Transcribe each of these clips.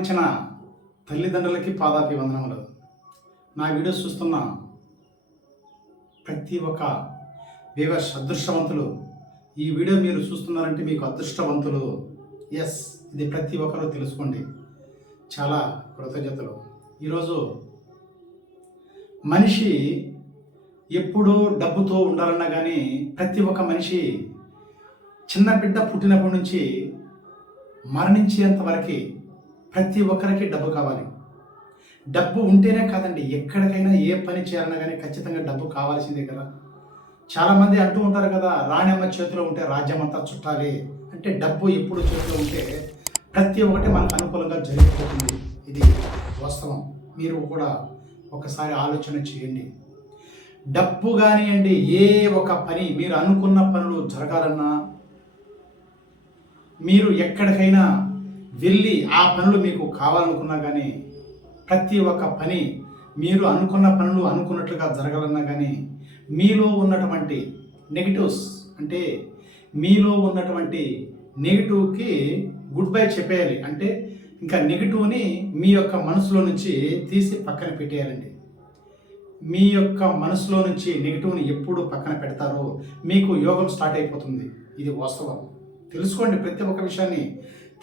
జన్మనిచ్చిన తల్లిదండ్రులకి పాదాభివందనములు. నా వీడియోస్ చూస్తున్న ప్రతి ఒక్క వ్యూవర్స్ అదృష్టవంతులు. ఈ వీడియో మీరు చూస్తున్నారంటే మీకు అదృష్టవంతులు. ఎస్, ఇది ప్రతి ఒక్కరూ తెలుసుకోండి. చాలా కృతజ్ఞతలు. ఈరోజు మనిషి ఎప్పుడూ డబ్బుతో ఉండాలన్నా కానీ ప్రతి ఒక్క మనిషి చిన్న బిడ్డ పుట్టినప్పటి నుంచి మరణించేంత వరకు ప్రతి ఒక్కరికి డబ్బు కావాలి. డబ్బు ఉంటేనే కాదండి, ఎక్కడికైనా ఏ పని చేయాలన్నా కానీ ఖచ్చితంగా డబ్బు కావాల్సిందే కదా. చాలామంది అంటూ ఉంటారు కదా, రాణిమ్మ చేతిలో ఉంటే రాజ్యం అంతా చుట్టాలి. అంటే డబ్బు ఎప్పుడు చేతిలో ఉంటే ప్రతి ఒక్కటి మనకు అనుకూలంగా జరిగిపోతుంది. ఇది వాస్తవం. మీరు కూడా ఒకసారి ఆలోచన చేయండి. డబ్బు కానివ్వండి, ఏ ఒక పని మీరు అనుకున్న పనులు జరగాలన్నా, మీరు ఎక్కడికైనా వెళ్ళి ఆ పనులు మీకు కావాలనుకున్నా కానీ ప్రతి ఒక్క పని మీరు అనుకున్న పనులు అనుకున్నట్లుగా జరగాలన్నా కానీ మీలో ఉన్నటువంటి నెగిటివ్స్, అంటే మీలో ఉన్నటువంటి నెగిటివ్కి గుడ్ బై చెప్పేయాలి. అంటే ఇంకా నెగిటివ్ని మీ యొక్క మనసులో నుంచి తీసి పక్కన పెట్టేయాలండి. మీ యొక్క మనసులో నుంచి నెగిటివ్ని ఎప్పుడు పక్కన పెడతారో మీకు యోగం స్టార్ట్ అయిపోతుంది. ఇది వాస్తవం. తెలుసుకోండి, ప్రతి ఒక్క విషయాన్ని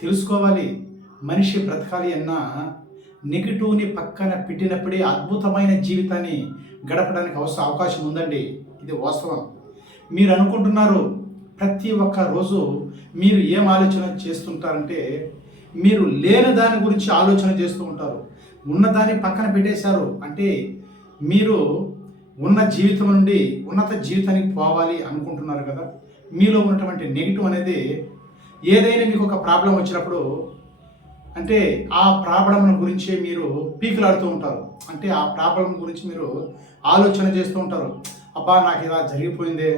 తెలుసుకోవాలి. మనిషి బ్రతకాలి అన్నా నెగిటివ్ని పక్కన పెట్టినప్పుడే అద్భుతమైన జీవితాన్ని గడపడానికి అవకాశం ఉందండి. ఇది వాస్తవం. మీరు అనుకుంటున్నారు ప్రతి ఒక్క రోజు మీరు ఏం ఆలోచన చేస్తుంటారంటే మీరు లేని దాని గురించి ఆలోచన చేస్తూ ఉంటారు. ఉన్నదాన్ని పక్కన పెట్టేశారు. అంటే మీరు ఉన్న జీవితం నుండి ఉన్నత జీవితానికి పోవాలి అనుకుంటున్నారు కదా. మీలో ఉన్నటువంటి నెగిటివ్ అనేది ఏదైనా మీకు ఒక ప్రాబ్లం వచ్చినప్పుడు అంటే ఆ ప్రాబ్లం గురించి మీరు పీకులాడుతూ ఉంటారు. అంటే ఆ ప్రాబ్లం గురించి మీరు ఆలోచన చేస్తూ ఉంటారు. అబ్బా, నాకు ఇలా జరిగిపోయిందే,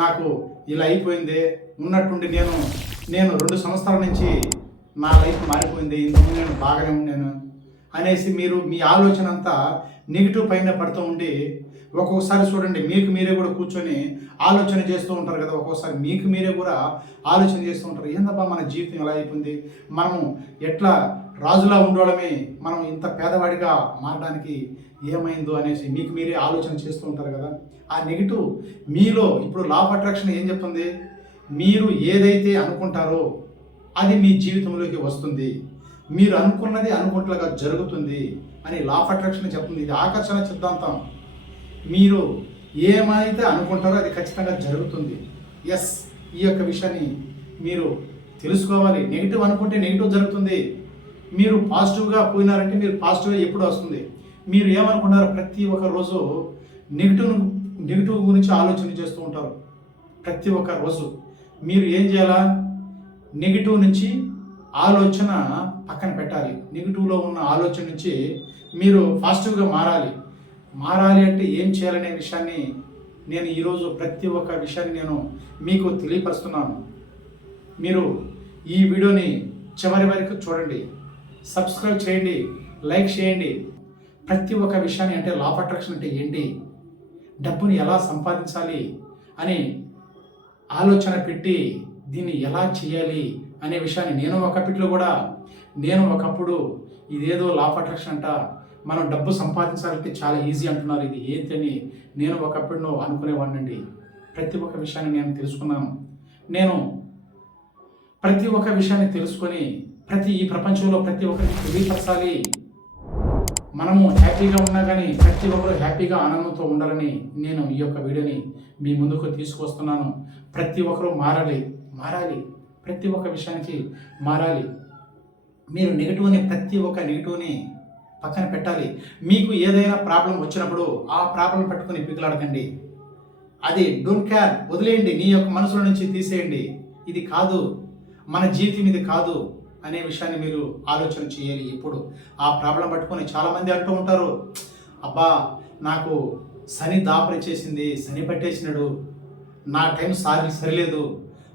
నాకు ఇలా అయిపోయిందే, ఉన్నట్టుండి నేను 2 సంవత్సరాల నుంచి నా లైఫ్ మారిపోయింది, ఇంతకుముందు నేను బాగానే ఉన్నాను అనేసి మీరు మీ ఆలోచన అంతా నెగిటివ్ పైన పడుతూ ఉండి ఒక్కొక్కసారి చూడండి మీకు మీరే కూడా కూర్చొని ఆలోచన చేస్తూ ఉంటారు కదా. ఒక్కొక్కసారి మీకు మీరే కూడా ఆలోచన చేస్తూ ఉంటారు, ఏందబ్బా మన జీవితం ఎలా అయిపోయింది, మనము ఎట్లా రాజులా ఉండడమే, మనం ఇంత పేదవాడిగా మారడానికి ఏమైందో అనేసి మీకు మీరే ఆలోచన చేస్తూ ఉంటారు కదా. ఆ నెగిటివ్ మీలో ఇప్పుడు లా ఆఫ్ అట్రాక్షన్ ఏం చెప్తుంది, మీరు ఏదైతే అనుకుంటారో అది మీ జీవితంలోకి వస్తుంది, మీరు అనుకున్నది అనుకుంటుగా జరుగుతుంది అని లా ఆఫ్ అట్రాక్షన్ చెప్తుంది. ఇది ఆకర్షణ సిద్ధాంతం. మీరు ఏమైతే అనుకుంటారో అది ఖచ్చితంగా జరుగుతుంది. ఎస్, ఈ యొక్క విషయాన్ని మీరు తెలుసుకోవాలి. నెగిటివ్ అనుకుంటే నెగిటివ్ జరుగుతుంది. మీరు పాజిటివ్గా పోయినారంటే మీరు పాజిటివ్గా ఎప్పుడు వస్తుంది. మీరు ఏమనుకున్నారో ప్రతి ఒక్క రోజు నెగిటివ్ గురించి ఆలోచన చేస్తూ ఉంటారు. ప్రతి ఒక్క రోజు మీరు ఏం చేయాలా, నెగిటివ్ నుంచి ఆలోచన పక్కన పెట్టాలి. నెగిటివ్లో ఉన్న ఆలోచన నుంచి మీరు పాజిటివ్గా మారాలి అంటే ఏం చేయాలనే విషయాన్ని నేను ఈరోజు ప్రతి ఒక్క విషయాన్ని నేను మీకు తెలియపరుస్తున్నాను. మీరు ఈ వీడియోని చివరి వరకు చూడండి, సబ్స్క్రైబ్ చేయండి, లైక్ చేయండి. ప్రతి ఒక్క విషయాన్ని, అంటే లా ఆఫ్ అట్రాక్షన్ అంటే ఏంటి, డబ్బుని ఎలా సంపాదించాలి అని ఆలోచన పెట్టి దీన్ని ఎలా చేయాలి అనే విషయాన్ని నేను ఒకప్పుడు ఇదేదో లా ఆఫ్ అట్రాక్షన్ అంట, మనం డబ్బు సంపాదించాలంటే చాలా ఈజీ అంటున్నారు, ఇది ఏంటని నేను ఒకప్పుడు అనుకునేవాడినండి. ప్రతి ఒక్క విషయాన్ని నేను తెలుసుకున్నాను. నేను ప్రతి ఒక్క విషయాన్ని తెలుసుకొని ఈ ప్రపంచంలో ప్రతి ఒక్కరికి తెలియపరచాలి. మనము హ్యాపీగా ఉన్నా కానీ ప్రతి ఒక్కరు హ్యాపీగా ఆనందంతో ఉండాలని నేను ఈ యొక్క వీడియోని మీ ముందుకు తీసుకొస్తున్నాను. ప్రతి ఒక్కరూ మారాలి. ప్రతి ఒక్క విషయానికి మారాలి. మీరు ప్రతి ఒక్క నెగిటివ్ని పక్కన పెట్టాలి. మీకు ఏదైనా ప్రాబ్లం వచ్చినప్పుడు ఆ ప్రాబ్లం పట్టుకుని పిక్కలాడకండి. అది డోంట్ కేర్, వదిలేయండి. నీ యొక్క మనసులో నుంచి తీసేయండి. ఇది కాదు, మన జీవితం ఇది కాదు అనే విషయాన్ని మీరు ఆలోచన చేయాలి. ఇప్పుడు ఆ ప్రాబ్లం పట్టుకొని చాలామంది అంటూ ఉంటారు, అబ్బా నాకు శని దాపరి చేసింది, శని పట్టేసినాడు, నా టైం సరిలేదు,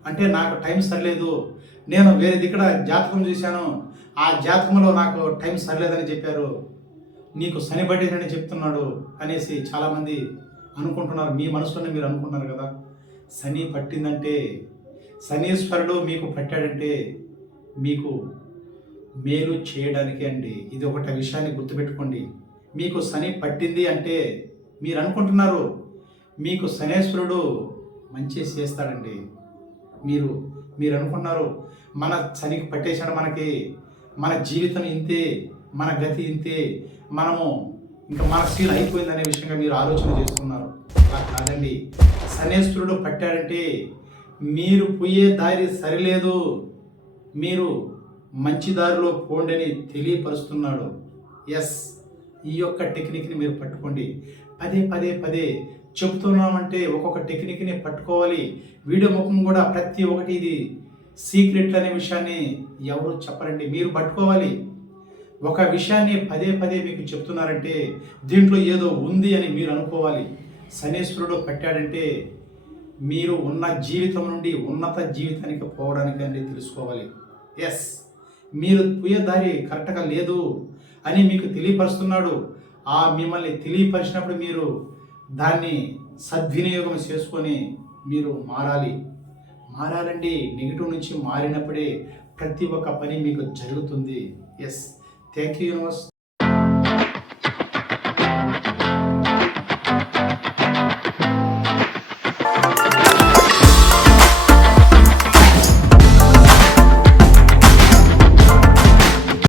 అంటే నాకు టైం సరిలేదు, నేను వేరే దిక్కడ జాతకం చూశాను, ఆ జాతకంలో నాకు టైం సరిలేదని చెప్పారు, నీకు శని పట్టేదని చెప్తున్నాడు అనేసి చాలామంది అనుకుంటున్నారు. మీ మనసులోనే మీరు అనుకుంటున్నారు కదా. శని పట్టిందంటే, శనీశ్వరుడు మీకు పట్టాడంటే మీకు మేలు చేయడానికి అండి. ఇది ఒకటి విషయాన్ని గుర్తుపెట్టుకోండి. మీకు శని పట్టింది అంటే మీరు అనుకుంటున్నారు మీకు శనేశ్వరుడు మంచి చేస్తాడండి. మీరు మీరు అనుకున్నారు మన శనికి పట్టేశాడు, మన జీవితం ఇంతే, మన గతి ఇంతే, మనము ఇంకా మన స్టీల్ అయిపోయిందనే విషయంగా మీరు ఆలోచన చేస్తున్నారు. అలా కాదండి. శనేశ్వరుడు పట్టాడంటే మీరు పోయే దారి సరిలేదు, మీరు మంచి దారిలో పోండి అని తెలియపరుస్తున్నాడు. ఎస్, ఈ యొక్క టెక్నిక్ని మీరు పట్టుకోండి. పదే పదే పదే చెప్తున్నామంటే ఒక్కొక్క టెక్నిక్ని పట్టుకోవాలి. వీడియో ముఖం కూడా ప్రతి ఒక్కటి ఇది సీక్రెట్ అనే విషయాన్ని ఎవరు చెప్పరండి, మీరు పట్టుకోవాలి. ఒక విషయాన్ని పదే పదే మీకు చెప్తున్నారంటే దీంట్లో ఏదో ఉంది అని మీరు అనుకోవాలి. శనేశ్వరుడు పట్టాడంటే మీరు ఉన్న జీవితం నుండి ఉన్నత జీవితానికి పోవడానికి అని తెలుసుకోవాలి. ఎస్, మీరు పోయే దారి కరెక్ట్గా లేదు అని మీకు తెలియపరుస్తున్నాడు. ఆ మిమ్మల్ని తెలియపరిచినప్పుడు మీరు దాన్ని సద్వినియోగం చేసుకొని మీరు మారాలండి. నెగిటివ్ నుంచి మారినప్పుడే ప్రతి ఒక్క పని మీకు జరుగుతుంది. Yes, thank you universe.